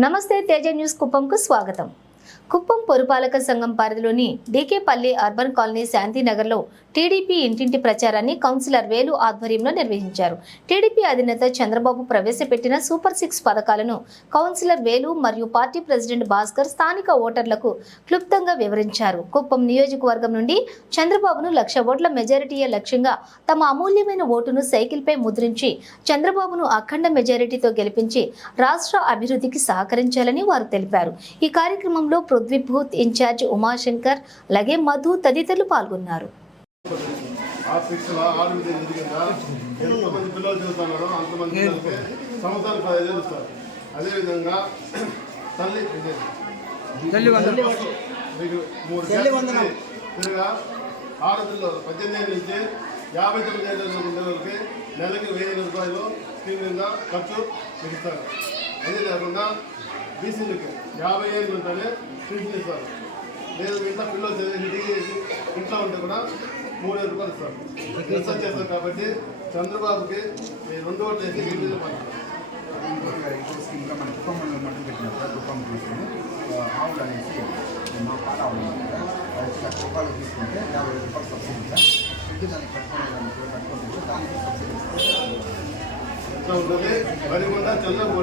నమస్తే తేజ న్యూస్ కుప్పంకు స్వాగతం. కుప్పం పురపాలక సంఘం పరిధిలోని డీకేపల్లి అర్బన్ కాలనీ శాంతినగర్లో టీడీపీ ఇంటింటి ప్రచారాన్ని కౌన్సిలర్ వేలు ఆధ్వర్యంలో నిర్వహించారు. టీడీపీ అధినేత చంద్రబాబు ప్రవేశపెట్టిన సూపర్ 6 పథకాలను కౌన్సిలర్ వేలు మరియు పార్టీ ప్రెసిడెంట్ భాస్కర్ స్థానిక ఓటర్లకు క్లుప్తంగా వివరించారు. కుప్పం నియోజకవర్గం నుండి చంద్రబాబును 1,00,000 ఓట్ల మెజారిటీయే లక్ష్యంగా తమ అమూల్యమైన ఓటును సైకిల్పై ముద్రించి చంద్రబాబును అఖండ మెజారిటీతో గెలిపించి రాష్ట్ర అభివృద్ధికి సహకరించాలని వారు తెలిపారు. ఈ కార్యక్రమంలో పృథ్వీభూత్ ఇన్ఛార్జ్ ఉమాశంకర్, అలాగే మధు తదితరులు పాల్గొన్నారు. ఆడపిల్లలు 18 నుంచి 59 ఏళ్ళ ఉండేవాళ్ళకి నెలకి 1,000 రూపాయలు తీవ్రంగా ఖర్చు పెంచుతారు. అదే కాకుండా బీసీలకి 50 ఏళ్ళు ఉంటేనే పెన్షన్ ఇస్తారు. లేదు ఇంట్లో పిల్లలు చదివి ఇంట్లో ఉంటే కూడా 3,000 రూపాయలు ఇస్తారు. వ్యవసాయం చేస్తారు. కాబట్టి చంద్రబాబుకి 2 ఓట్లు వేసి ఇంటిలో పడతారు. ఇంకా మన కుప్పం మట్టలు పెట్టినప్పుడు కుప్పం తీసుకుని ఆవులు అనేసి మా పాట ఆవులు 1,00,000 రూపాయలు తీసుకుంటే 50 రూపాయలు సబ్సిడీ పెట్టి దానికి కట్టుకుంటే దానికి సబ్సిడీ ఎట్లా ఉంటుంది వరి కూడా చంద్రబాబు